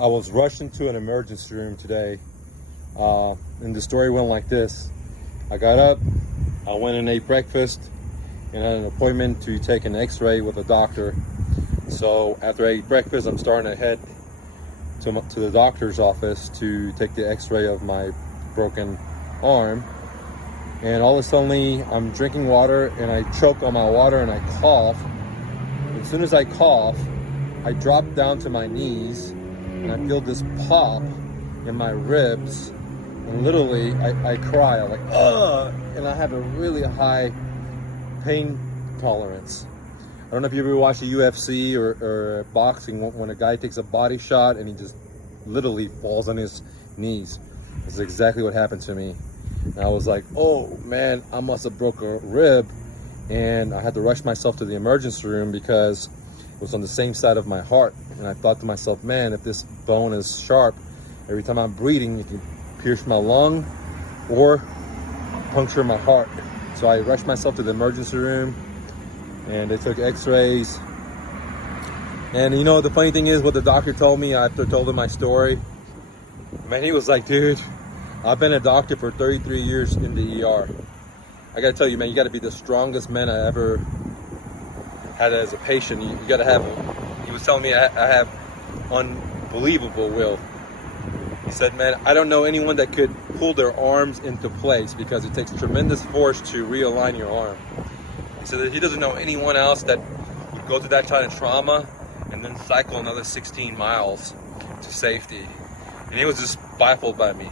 I was rushed into an emergency room today, and the story went like this. I got up, I went and ate breakfast, and had an appointment to take an x-ray with a doctor. So after I ate breakfast, I'm starting to head to the doctor's office to take the x-ray of my broken arm. And all of a sudden, I'm drinking water and I choke on my water and I cough. As soon as I cough, I drop down to my knees and I feel this pop in my ribs. And literally, I cry. I'm like, ugh! And I have a really high pain tolerance. I don't know if you ever watched the UFC or boxing when a guy takes a body shot and he just literally falls on his knees. That's exactly what happened to me. And I was like, oh man, I must have broke a rib. And I had to rush myself to the emergency room because it was on the same side of my heart. And I thought to myself, man, if this bone is sharp, every time I'm breathing, it can pierce my lung or puncture my heart. So I rushed myself to the emergency room and they took x-rays. And you know, the funny thing is what the doctor told me after I told him my story, man, he was like, dude, I've been a doctor for 33 years in the ER. I gotta tell you, man, you gotta be the strongest man I ever had as a patient. You gotta have, he was telling me I have unbelievable will. He said, man, I don't know anyone that could pull their arms into place because it takes tremendous force to realign your arm. He said that he doesn't know anyone else that would go through that kind of trauma and then cycle another 16 miles to safety. And he was just baffled by me.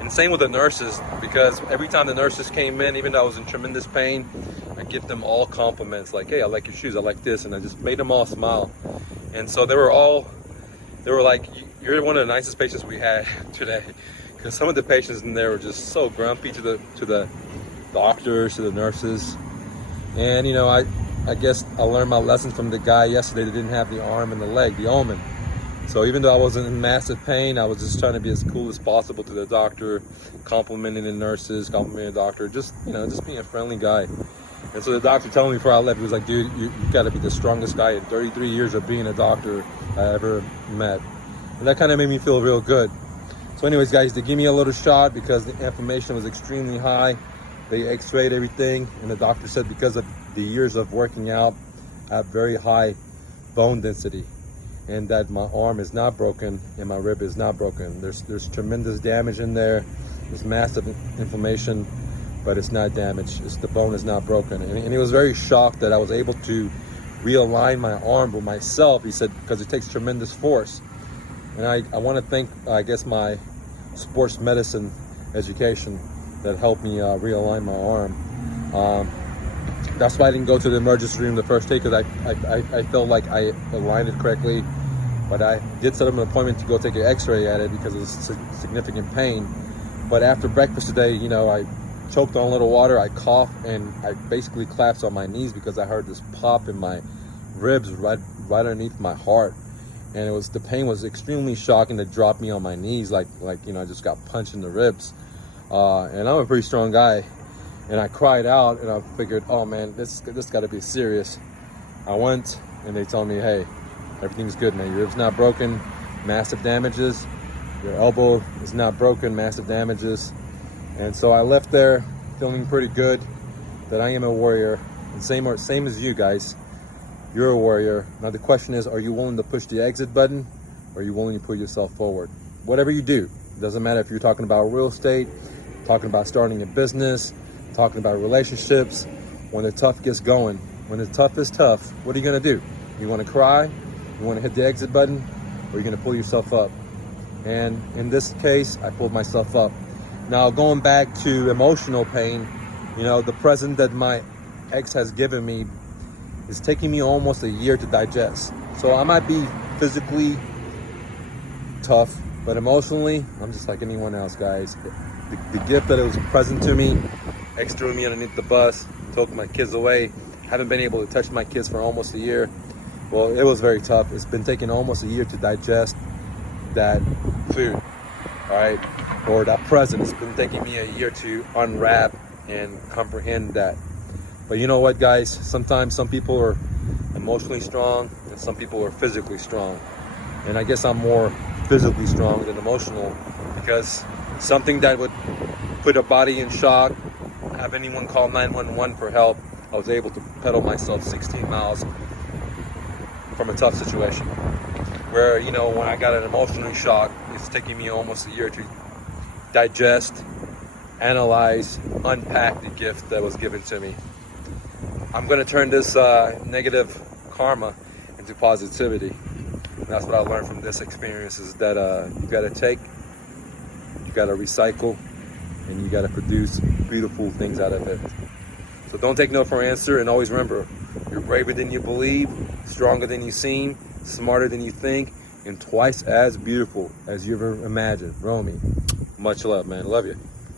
And same with the nurses, because every time the nurses came in, even though I was in tremendous pain, I give them all compliments like, hey, I like your shoes, I like this, and I just made them all smile. And so they were like, you're one of the nicest patients we had today. Because some of the patients in there were just so grumpy to the doctors, to the nurses. And you know, I guess I learned my lessons from the guy yesterday that didn't have the arm and the leg, the omen. So even though I wasn't in massive pain, I was just trying to be as cool as possible to the doctor, complimenting the nurses, complimenting the doctor, just, you know, just being a friendly guy. And so the doctor told me before I left, he was like, dude, you got to be the strongest guy in 33 years of being a doctor I ever met. And that kind of made me feel real good. So anyways, guys, they gave me a little shot because the inflammation was extremely high. They x-rayed everything, and the doctor said because of the years of working out, I have very high bone density, and that my arm is not broken and my rib is not broken. There's tremendous damage in there. There's massive inflammation, but it's not damaged. The bone is not broken. And he was very shocked that I was able to realign my arm with myself. He said, because it takes tremendous force. And I want to thank, I guess, my sports medicine education that helped me realign my arm. That's why I didn't go to the emergency room the first day, because I felt like I aligned it correctly. But I did set up an appointment to go take an x-ray at it because it was significant pain. But after breakfast today, you know, I choked on a little water, I coughed, and I basically collapsed on my knees because I heard this pop in my ribs right underneath my heart. And the pain was extremely shocking to drop me on my knees like you know, I just got punched in the ribs. And I'm a pretty strong guy. And I cried out and I figured, oh man, this got to be serious. I went and they told me, hey, everything's good, man. Your rib's not broken, massive damages. Your elbow is not broken, massive damages. And so I left there feeling pretty good that I am a warrior. And same as you guys, you're a warrior. Now the question is, are you willing to push the exit button or are you willing to put yourself forward? Whatever you do, it doesn't matter if you're talking about real estate, talking about starting a business, talking about relationships. When the tough gets going, when the tough is tough, what are you gonna do? You wanna cry? You wanna hit the exit button? Or are you gonna pull yourself up? And in this case, I pulled myself up. Now going back to emotional pain, you know, the present that my ex has given me is taking me almost a year to digest. So I might be physically tough, but emotionally, I'm just like anyone else, guys. The gift that it was present to me, ex threw me underneath the bus, took my kids away. Haven't been able to touch my kids for almost a year. Well, it was very tough. It's been taking almost a year to digest that food, all right? Or that present. It's been taking me a year to unwrap and comprehend that. But you know what, guys? Sometimes some people are emotionally strong and some people are physically strong. And I guess I'm more physically strong than emotional, because something that would put a body in shock, have anyone call 911 for help, I was able to pedal myself 16 miles from a tough situation. Where, you know, when I got an emotional shock, it's taking me almost a year to digest, analyze, unpack the gift that was given to me. I'm going to turn this negative karma into positivity. And that's what I learned from this experience, is that you got to take, you got to recycle, and you got to produce beautiful things out of it. So don't take no for an answer, and always remember, you're braver than you believe, stronger than you seem, smarter than you think, and twice as beautiful as you ever imagined. Romy, much love, man. Love you.